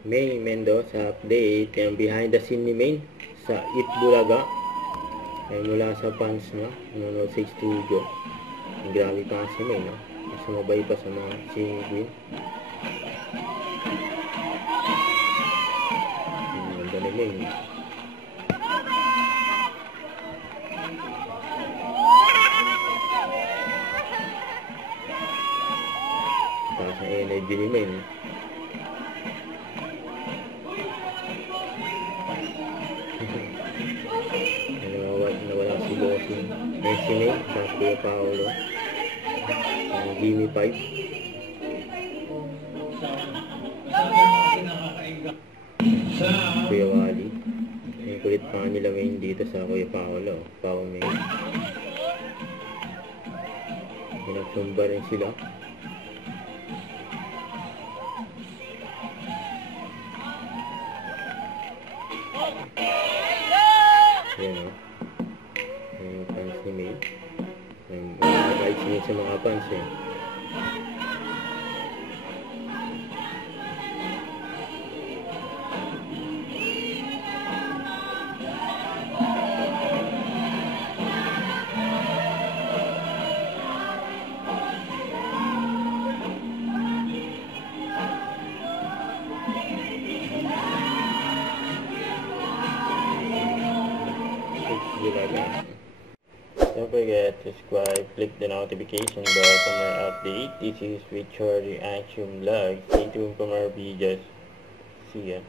May Mendoza update. Yung behind the scene ni May sa Itbulaga. Ay mula sa fans niya. Nanonood sa studio. Grabe pa si May, no? Sumabay pa sa mga singing queen. Ang ganda ni May. Taas na energy ni May, no? Nawala si Bossing. Messi May sa Kuya Paolo. Gimme 5. Kuya Wally. Yung kulit pa nila ngayon dito sa Kuya Paolo. Pao May. Pinagsumba rin sila. Ayan o. Yung fans ni May. Kahit sinit sa mga fans eh. Don't forget to subscribe, click the notification bell for more updates. This is Richard Reaction Vlog. Stay tuned for more videos. See ya.